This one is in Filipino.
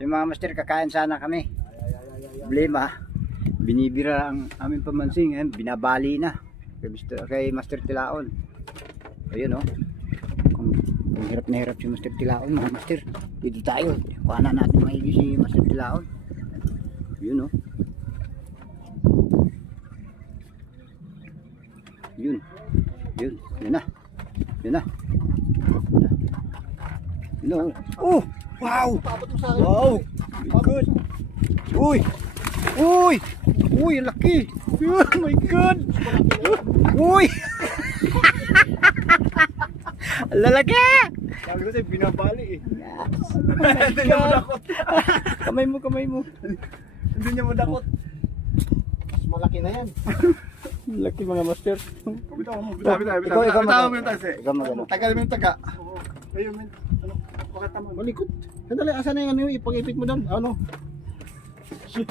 So mga master, kakain sana kami. Problema, binibira ang aming pamansing, binabali na kay Master Tilaon. Ayun oh. Kung hirap na hirap si Master Tilaon, mga master, dito tayo. Kuhanan natin maigi si Master Tilaon. Yun oh. Yun. Yun. Yun na. Yun na. No. Oh! Wow! Wow! Good. Uy! Uy! Uy, ang laki! Oh my God! Uy! Ang lalaki! Sabi ko sa'yo, binabali eh. Hindi niya madakot. Kamay mo, kamay mo. Hindi niya madakot. Mas malaki na yan. Laki mga master. Bitaw mo, Ikaw, bitaw mo yung tase. Ikaw magano. Tagal mo yung taga. Ayun, men. Ano? Pakata mo. Malikot. Sandali, asan na yung ano yung ipag-ipit mo doon? Ano? Yun.